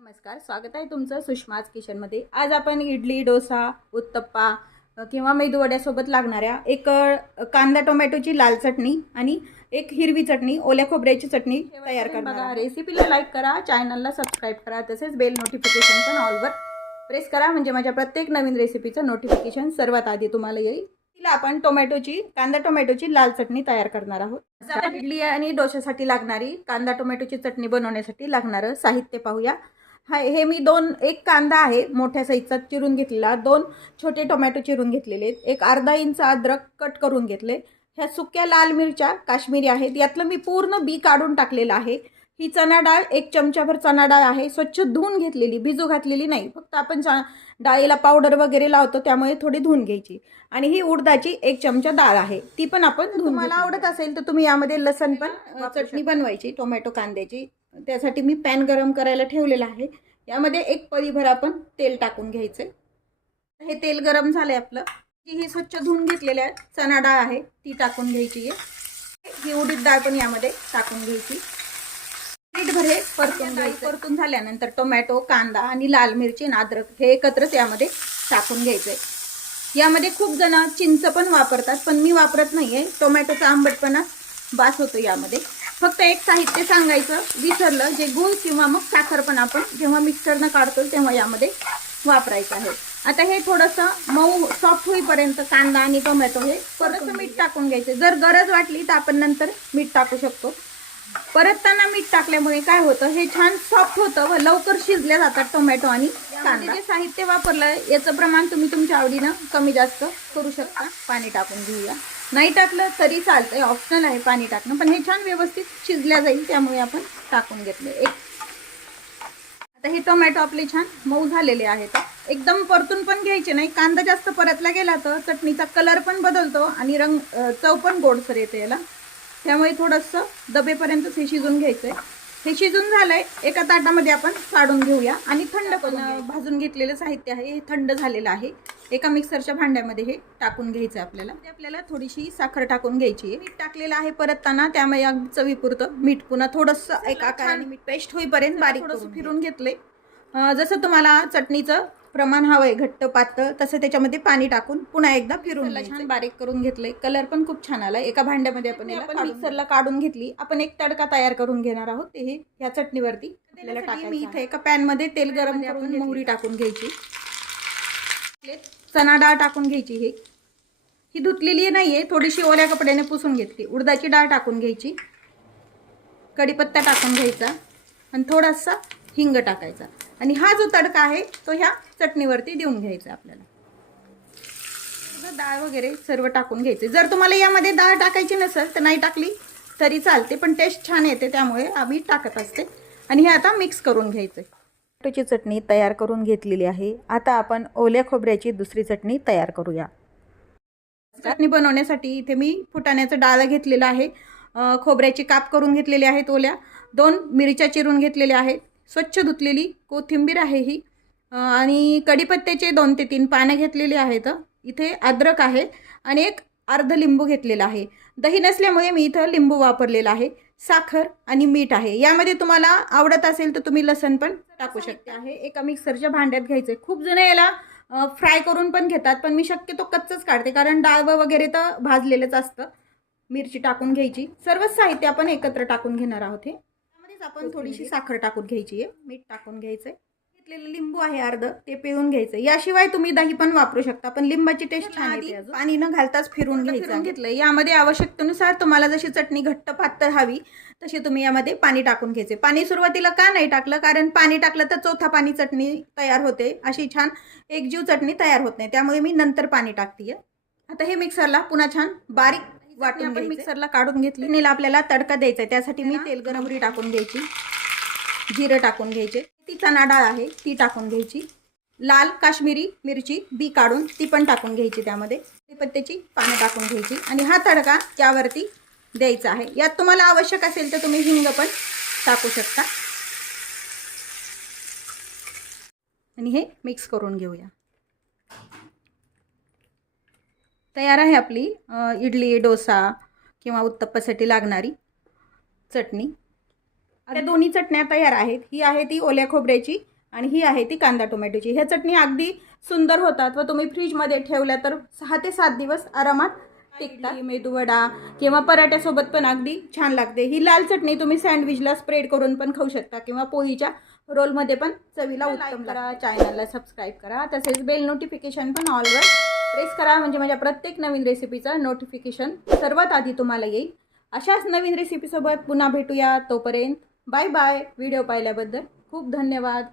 नमस्कार स्वागत आहे तुमचं सुषमाज किचनमध्ये. आज आपण इडली डोसा उत्तप्पा किंवा मेदूवड्यासोबत लागणाऱ्या एक कांदा टोमॅटोची लाल चटणी आणि एक हिरवी चटणी ओल्या खोबऱ्याची चटणी तयार करणार बघा. रेसिपीला लाईक करा चॅनलला सबस्क्राईब करा तसेच बेल नोटिफिकेशन पण ऑलवर प्रेस करा म्हणजे माझ्या प्रत्येक नवीन रेसिपीचं नोटिफिकेशन सर्वात आधी तुम्हाला येईल. तिला आपण टोमॅटोची कांदा टोमॅटोची लाल चटणी तयार करणार आहोत. इडली आणि डोशासाठी लागणारी कांदा टोमॅटोची चटणी बनवण्यासाठी लागणारं साहित्य पाहूया. हा हे मी दोन एक कांदा आहे मोठ्या साईजचा चिरून घेतलेला. दोन छोटे टोमॅटो चिरून घेतलेले एक अर्धा इंच अद्रक कट करून घेतले. ह्या सुक्या लाल मिरच्या काश्मीरी आहेत. यातलं मी पूर्ण बी काढून टाकलेलं आहे. ही चणा डाळ एक चमचाभर चणा डाळ आहे. स्वच्छ धुवून घेतलेली भिजू घातलेली नाही. फक्त आपण चा डाळीला पावडर वगैरे लावतो त्यामुळे थोडी धुवून घ्यायची. आणि ही उडदाची एक चमचा डाळ आहे. ती पण आपण धुवून मला आवडत असेल तर तुम्ही यामध्ये लसण पण चटणी बनवायची टोमॅटो कांद्याची. त्यासाठी मी पॅन गरम करायला ठेवलेलं आहे. यामध्ये एक परीभर आपण तेल टाकून घ्यायचे हे तेल गरम झालं आहे आपलं. की ही स्वच्छ धुवून घेतलेली आहे चणा डाळ आहे ती टाकून घ्यायची आहे. ही उडीद डाळ पण यामध्ये टाकून घ्यायची. मीठभर हे परतून घ्यायचं परतून झाल्यानंतर टोमॅटो कांदा आणि लाल मिरची आणि अद्रक हे एकत्रच यामध्ये टाकून घ्यायचंय. यामध्ये खूप जण चिंच पण वापरतात पण मी वापरत नाही आहे टोमॅटोचा आंबटपणा बास होतो यामध्ये. फक्त एक साहित्य सांगायचं विसरलं जे गूळ किंवा मग साखर पण आपण जेव्हा मिक्सरनं काढतो तेव्हा यामध्ये वापरायचं आहे. आता हे थोडंसं मऊ सॉफ्ट होईपर्यंत कांदा आणि टोमॅटो हे थोडंसं मीठ टाकून घ्यायचं. जर गरज वाटली तर आपण नंतर मीठ टाकू शकतो. परतताना मीठ टाकल्यामुळे काय होतं हे छान सॉफ्ट होतं व लवकर शिजल्या जातात टोमॅटो आणि कांदा. जे साहित्य वापरलं याचं प्रमाण तुम्ही तुमच्या आवडीनं कमी जास्त करू शकता. पाणी टाकून घेऊया. नाही टाकलं तरी चालतंय. ऑप्शनल आहे पाणी टाकणं. पण हे छान व्यवस्थित शिजल्या जाईल त्यामुळे आपण टाकून घेतले एक. आता हे टोमॅटो आपले छान मऊ झालेले आहेत. एकदम परतून पण घ्यायचे नाही. कांदा जास्त परतला गेला तर चटणीचा कलर पण बदलतो आणि रंग चव पण गोडसर येते याला. त्यामुळे थोडंसं दबेपर्यंतच हे शिजून घ्यायचंय. हे शिजून झालंय. एका ताटामध्ये आपण काढून घेऊया आणि थंड करून भाजून घेतलेलं साहित्य आहे. हे थंड झालेलं आहे. एका मिक्सरच्या भांड्यामध्ये हे टाकून घ्यायचं आपल्याला. ते आपल्याला थोडीशी साखर टाकून घ्यायची आहे. मीठ टाकलेलं आहे परतताना. त्यामुळे अगदी चवीपुरतं मीठ पुन्हा थोडंसं एका आकाराने मीठ पेस्ट होईपर्यंत बारीक थोडंसं फिरून घेतले अं, जसं तुम्हाला चटणीचं प्रमाण हवंय घट्ट पातळ तसं त्याच्यामध्ये पाणी टाकून पुन्हा एकदा फिरून छान बारीक करून घेतलंय. कलर पण खूप छान आलाय. एका भांड्यामध्ये आपण मिक्सरला काढून घेतली. आपण एक तडका तयार करून घेणार आहोत. ते हे ह्या चटणीवरती आपल्याला मी इथे एका पॅनमध्ये तेल गरम करून मोहरी टाकून घ्यायची. चणा डाळ टाकून घ्यायची हे. ही धुतलेली नाहीये. थोडीशी ओल्या कपड्याने पुसून घेतली. उडदाची डाळ टाकून घ्यायची. कढीपत्ता टाकून घ्यायचा. आणि थोडासा हिंग टाकायचा. आणि हा जो तडका आहे तो ह्या चटणीवरती देऊन घ्यायचा आपल्याला. डाळ वगैरे सर्व टाकून घ्यायचे. जर तुम्हाला यामध्ये डाळ टाकायची नसेल तर नाही टाकली तरी चालते पण टेस्ट छान येते त्यामुळे आम्ही टाकत असते. आणि हे आता मिक्स करून घ्यायचं टोमॅटोची चटणी तयार करून घेतलेली आहे. आता आपण ओल्या खोबऱ्याची दुसरी चटणी तयार करूया. चटणी बनवण्यासाठी इथे मी फुटाण्याचं डाळ घेतलेलं आहे. खोबऱ्याची खोबऱ्याचे काप करून घेतलेले आहेत ओल्या. दोन मिरच्या चिरून घेतलेल्या आहेत. स्वच्छ धुतलेली कोथिंबीर आहे ही. आणि कढीपत्त्याचे दोन ते तीन पानं घेतलेली आहेत. इथे अद्रक आहे आणि एक अर्ध लिंबू घेतलेला आहे. दही नसल्यामुळे मी इथं लिंबू वापरलेला आहे. साखर आणि मीठ आहे. यामध्ये तुम्हाला आवडत असेल तर तुम्ही लसण पण टाकू शकता. आहे एका मिक्सरच्या भांड्यात घ्यायचे खूप जण याला फ्राय करून पण घेतात पण मी शक्यतो कच्चच काढते. कारण डाळ वगैरे तर भाजलेलंच असतं. मिरची टाकून घ्यायची. सर्वच साहित्य आपण एकत्र टाकून घेणार आहोत हे. त्यामध्येच आपण थोडीशी साखर टाकून घ्यायची आहे. मीठ टाकून घ्यायचंय. घेतलेलं लिंबू आहे अर्ध ते पिळून घ्यायचं याशिवाय तुम्ही दही पण वापरू शकता पण लिंबाची टेस्ट छान येते. पाणी न घालताच फिरून घ्यायचं घेतलं यामध्ये आवश्यकतेनुसार तुम्हाला जशी चटणी घट्ट पातळ हवी तशी तुम्ही यामध्ये पाणी टाकून घ्यायचे. पाणी सुरुवातीला का नाही टाकलं? कारण पाणी टाकलं तर चौथा पाणी चटणी तयार होते. अशी छान एकजीव चटणी तयार होत नाही. त्यामुळे मी नंतर पाणी टाकते आता हे मिक्सरला पुन्हा छान बारीक वाटून आपण मिक्सरला काढून घेतली. नीला आपल्याला तडका द्यायचा आहे. त्यासाठी मी तेल गरमरी टाकून घ्यायची. जिरं टाकून घ्यायचे. ती चणा डाळ आहे ती टाकून घ्यायची. लाल काश्मीरी मिरची बी काढून ती पण टाकून घ्यायची त्यामध्ये. पत्त्याची पानं टाकून घ्यायची. आणि हा तडका त्यावरती द्यायचा आहे. यात तुम्हाला आवश्यक असेल तर तुम्ही हिंग पण टाकू शकता. आणि हे मिक्स करून घेऊया. तयार आहे आपली इडली डोसा किंवा उत्तप्पासाठी लागणारी चटणी. त्या दोन्ही चटण्या तयार आहेत. ही आहे ती ओल्या खोबऱ्याची आणि ही आहे ती कांदा टोमॅटोची. ह्या चटणी अगदी सुंदर होतात व तुम्ही फ्रीजमध्ये ठेवल्या तर सहा ते सात दिवस आरामात टिकतात. मेदूवडा किंवा पराठ्यासोबत पण अगदी छान लागते. ही लाल चटणी तुम्ही सँडविचला स्प्रेड करून पण खाऊ शकता किंवा पोळीच्या रोलमध्ये पण चवीला उत्तम करा चॅनलला सबस्क्राईब करा. तसेच बेल नोटिफिकेशन पण ऑलवर प्रेस करा म्हणजे माझ्या प्रत्येक नवीन रेसिपीचं नोटिफिकेशन सर्वात आधी तुम्हाला येईल. अशाच नवीन रेसिपीसोबत पुन्हा भेटूया. तोपर्यंत बाय बाय व्हिडिओ पाहिल्याबद्दल खूप धन्यवाद.